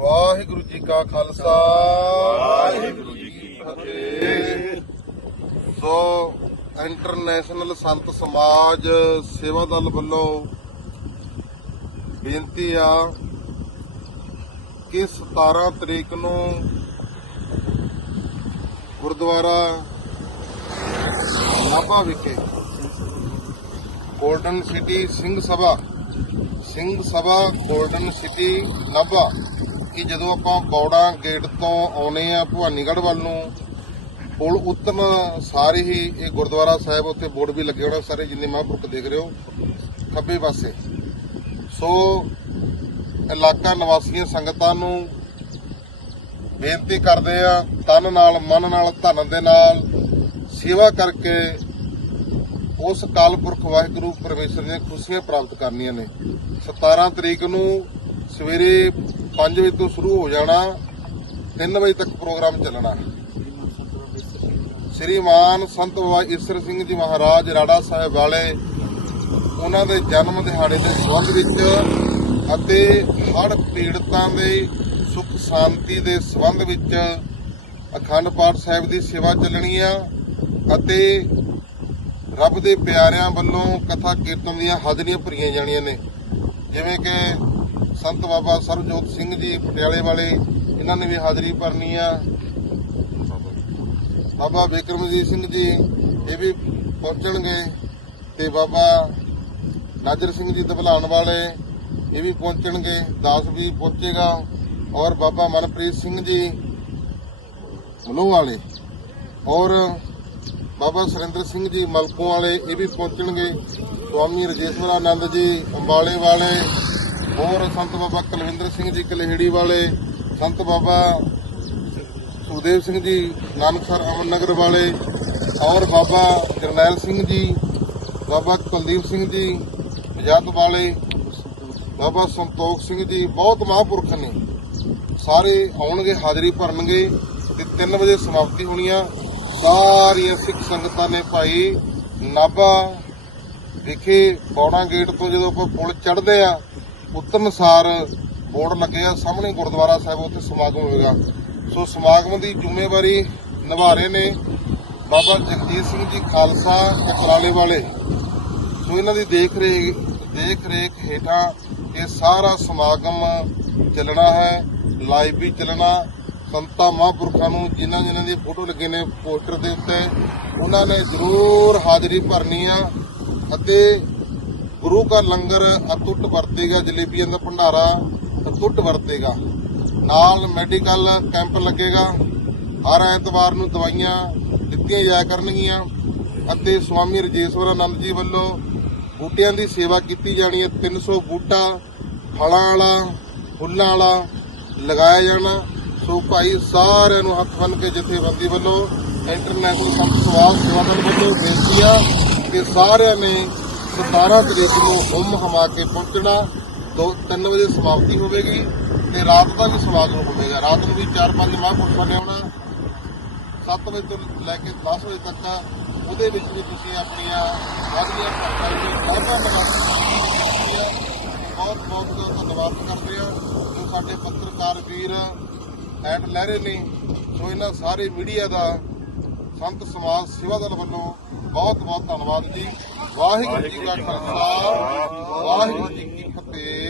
ਵਾਹਿਗੁਰੂ ਜੀ ਕਾ ਖਾਲਸਾ। ਵਾਹਿਗੁਰੂ ਜੀ ਕੀ ਫਤਿਹ। ਸੋ ਇੰਟਰਨੈਸ਼ਨਲ ਸੰਤ ਸਮਾਜ ਸੇਵਾ ਦਲ ਵੱਲੋਂ ਬੇਨਤੀ ਆ ਕਿ 17 ਤਰੀਕ ਨੂੰ ਗੁਰਦੁਆਰਾ ਨਾਭਾ ਵਿਖੇ golden city Singh Sabha Singh Sabha golden city Nabha ਕਿ ਜਦੋਂ ਆਪਾਂ ਬੌੜਾ ਗੇਟ ਤੋਂ ਆਉਨੇ ਆ ਭਵਾਨੀਗੜ੍ਹ ਵੱਲ ਨੂੰ, ਪੁਲ ਉਤਰਨ ਸਾਰੇ ਹੀ ਇਹ ਗੁਰਦੁਆਰਾ ਸਾਹਿਬ ਉੱਤੇ ਬੋਰਡ ਵੀ ਲੱਗੇ ਹੋਣਾ ਸਾਰੇ ਜਿੰਨੇ ਮਹਾਂਪੁਰਖ ਦੇਖ ਰਹੇ ਹੋ, ਖੱਬੇ ਪਾਸੇ। ਸੋ ਇਲਾਕਾ ਨਿਵਾਸੀਆਂ ਸੰਗਤਾਂ ਨੂੰ ਬੇਨਤੀ ਕਰਦੇ ਆ, ਤਨ ਨਾਲ, ਮਨ ਨਾਲ, ਧਨ ਦੇ ਨਾਲ ਸੇਵਾ ਕਰਕੇ ਉਸ ਕਾਲ ਪੁਰਖ ਵਾਹਿਗੁਰੂ ਪਰਮੇਸ਼ਰ ਦੀਆਂ ਖੁਸ਼ੀਆਂ ਪ੍ਰਾਪਤ ਕਰਨੀਆਂ ਨੇ। 17 ਤਰੀਕ ਨੂੰ ਸਵੇਰੇ 5 ਵਜੇ ਤੋਂ ਸ਼ੁਰੂ ਹੋ ਜਾਣਾ 3 ਵਜੇ ਤੱਕ ਪ੍ਰੋਗਰਾਮ ਚੱਲਣਾ। ਸ੍ਰੀਮਾਨ ਸੰਤ ਬਾਬਾ ਈਸਰ ਸਿੰਘ ਜੀ ਮਹਾਰਾਜ ਰਾੜਾ ਸਾਹਿਬ ਵਾਲੇ, ਉਹਨਾਂ ਦੇ ਜਨਮ ਦਿਹਾੜੇ ਦੇ ਸੰਬੰਧ ਵਿੱਚ ਅਤੇ ਹੜ੍ਹ ਪੀੜਤਾਂ ਦੇ ਸੁਖ ਸ਼ਾਂਤੀ ਦੇ ਸੰਬੰਧ ਵਿੱਚ ਅਖੰਡ ਪਾਠ ਸਾਹਿਬ ਦੀ ਸੇਵਾ ਚੱਲਣੀ ਆ ਅਤੇ ਰੱਬ ਦੇ ਪਿਆਰਿਆਂ ਵੱਲੋਂ ਕਥਾ ਕੀਰਤਨ ਦੀਆਂ ਹਾਜ਼ਰੀਆਂ ਭਰੀਆਂ ਜਾਣੀਆਂ ਨੇ। ਜਿਵੇਂ ਕਿ ਸੰਤ ਬਾਬਾ ਸਰਬਜੋਤ ਸਿੰਘ ਜੀ ਪਟਿਆਲੇ ਵਾਲੇ, ਇਹਨਾਂ ਨੇ ਵੀ ਹਾਜ਼ਰੀ ਭਰਨੀ ਆ। ਬਾਬਾ ਬਿਕਰਮਜੀਤ ਸਿੰਘ ਜੀ ਇਹ ਵੀ ਪਹੁੰਚਣਗੇ ਤੇ ਬਾਬਾ ਨਾਜਰ ਸਿੰਘ ਜੀ ਦਬਲਾਨ ਵਾਲੇ ਇਹ ਵੀ ਪਹੁੰਚਣਗੇ, ਦਾਸ ਵੀ ਪਹੁੰਚੇਗਾ ਔਰ ਬਾਬਾ ਮਨਪ੍ਰੀਤ ਸਿੰਘ ਜੀ ਮਲੋਹ ਵਾਲੇ ਔਰ ਬਾਬਾ ਸੁਰਿੰਦਰ ਸਿੰਘ ਜੀ ਮਲਕੋਂ ਵਾਲੇ ਇਹ ਵੀ ਪਹੁੰਚਣਗੇ। ਸਵਾਮੀ ਰਜੇਸ਼ਵਰ ਆਨੰਦ ਜੀ ਅੰਬਾਲੇ ਵਾਲੇ ਹੋਰ ਸੰਤ ਬਾਬਾ ਕੁਲਵਿੰਦਰ ਸਿੰਘ ਜੀ ਕਲੇਹੜੀ ਵਾਲੇ, ਸੰਤ ਬਾਬਾ ਸੁਖਦੇਵ ਸਿੰਘ ਜੀ ਨਾਨਕਸਰ ਅਮਨ ਨਗਰ ਵਾਲੇ ਔਰ ਬਾਬਾ ਜਰਨੈਲ ਸਿੰਘ ਜੀ, ਬਾਬਾ ਕੁਲਦੀਪ ਸਿੰਘ ਜੀ, ਮਜਾਤ ਵਾਲੇ, ਬਾਬਾ ਸੰਤੋਖ ਸਿੰਘ ਜੀ ਬਹੁਤ ਮਹਾਂਪੁਰਖ ਨੇ। ਸਾਰੇ ਆਉਣਗੇ, ਹਾਜ਼ਰੀ ਭਰਨਗੇ ਤੇ 3 ਵਜੇ ਸਮਾਪਤੀ ਹੋਣੀ ਆ। ਸਾਰੀਆਂ ਸਿੱਖ ਸੰਗਤਾਂ ਨੇ ਭਾਈ ਨਾਭਾ ਵਿਖੇ ਬੌੜਾ ਗੇਟ ਤੋਂ ਜਦੋਂ ਆਪਾਂ ਪੁਲ ਚੜ੍ਹਦੇ ਆ ਉਤਰਨ ਸਾਰ ਬੋਰਡ ਲੱਗੇ ਆ। ਸਾਹਮਣੇ ਗੁਰਦੁਆਰਾ ਸਾਹਿਬ ਉੱਥੇ ਸਮਾਗਮ ਹੋਵੇਗਾ। ਸੋ ਸਮਾਗਮ ਦੀ ਜ਼ਿੰਮੇਵਾਰੀ ਨਿਭਾ ਰਹੇ ਨੇ ਬਾਬਾ ਜਗਜੀਤ ਸਿੰਘ ਜੀ ਖਾਲਸਾ ਕਪਰਾਲੇ ਵਾਲੇ। ਸੋ ਇਹਨਾਂ ਦੀ ਦੇਖ ਰੇਖ ਦੇਖ ਰੇਖ ਹੇਠਾਂ ਇਹ ਸਾਰਾ ਸਮਾਗਮ ਚੱਲਣਾ ਹੈ। ਲਾਈਵ ਵੀ ਚੱਲਣਾ। ਸੰਤਾਂ ਮਹਾਂਪੁਰਖਾਂ ਨੂੰ ਜਿਨ੍ਹਾਂ ਜਿਨ੍ਹਾਂ ਦੀ ਫੋਟੋ ਲੱਗੇ ਨੇ ਪੋਸਟਰ ਦੇ ਉੱਤੇ, ਉਹਨਾਂ ਨੇ ਜ਼ਰੂਰ ਹਾਜ਼ਰੀ ਭਰਨੀ ਆ ਅਤੇ ਗੁਰੂ ਦਾ ਲੰਗਰ ਅਤੁੱਟ ਵਰਤੇਗਾ, ਜਲੇਬੀਆਂ ਦਾ ਭੰਡਾਰਾ ਅਤੁੱਟ ਵਰਤੇਗਾ। ਨਾਲ ਮੈਡੀਕਲ ਕੈਂਪ ਲੱਗੇਗਾ। ਹਰ ਐਤਵਾਰ ਨੂੰ ਦਵਾਈਆਂ ਦਿੱਤੀਆਂ ਜਾਇਆ ਕਰਨਗੀਆਂ ਅਤੇ ਸਵਾਮੀ ਰਜੇਸ਼ਵਰ ਆਨੰਦ ਜੀ ਵੱਲੋਂ ਬੂਟਿਆਂ ਦੀ ਸੇਵਾ ਕੀਤੀ ਜਾਣੀ ਹੈ। 300 ਬੂਟਾ ਫਲਾਂ ਵਾਲਾ, ਫੁੱਲਾਂ ਵਾਲਾ ਲਗਾਇਆ ਜਾਣਾ। ਸੋ ਭਾਈ ਸਾਰਿਆਂ ਨੂੰ ਹੱਥ ਬੰਨ ਕੇ ਜਥੇਬੰਦੀ ਵੱਲੋਂ ਇੰਟਰਨੈਸ਼ਨਲ ਸੰਤ ਸਵਾਲ ਸੇਵਾ ਦਲ ਵੱਲੋਂ ਬੇਨਤੀ ਆ ਕਿ ਸਾਰਿਆਂ ਨੇ 17 ਤਰੀਕ ਨੂੰ ਹੁਮ ਹਮਾ ਕੇ ਪਹੁੰਚਣਾ, ਦੋ 3 ਵਜੇ ਸਮਾਪਤੀ ਹੋਵੇਗੀ ਤੇ ਰਾਤ ਦਾ ਵੀ ਸਮਾਗਮ ਹੋਵੇਗਾ। ਰਾਤ ਨੂੰ ਵੀ 4-5 ਮਹਾਂਪੁਰਖਾਂ ਨੇ ਆਉਣਾ 7 ਵਜੇ ਤੋਂ ਲੈ ਕੇ 10 ਵਜੇ ਤੱਕ ਉਹਦੇ ਵਿੱਚ ਵੀ ਤੁਸੀਂ ਆਪਣੀਆਂ ਵਾਧੀਆਂ ਭਰ ਕਰਕੇ ਸਾਂਝਾ ਮਨਾ ਬਹੁਤ ਬਹੁਤ ਧੰਨਵਾਦ ਕਰਦੇ ਆ। ਜੋ ਸਾਡੇ ਪੱਤਰਕਾਰ ਵੀਰ ਐਡ ਲਹਿਰੇ ਨੇ ਸੋ ਇਹਨਾਂ ਸਾਰੇ ਮੀਡੀਆ ਦਾ ਸੰਤ ਸਮਾਜ ਸੇਵਾ ਦਲ ਵੱਲੋਂ ਬਹੁਤ ਬਹੁਤ ਧੰਨਵਾਦ ਜੀ। ਵਾਹਿਗੁਰੂ ਜੀ ਕਾ ਖਾਲਸਾ, ਵਾਹਿਗੁਰੂ ਜੀ ਕੀ ਫਤਿਹ।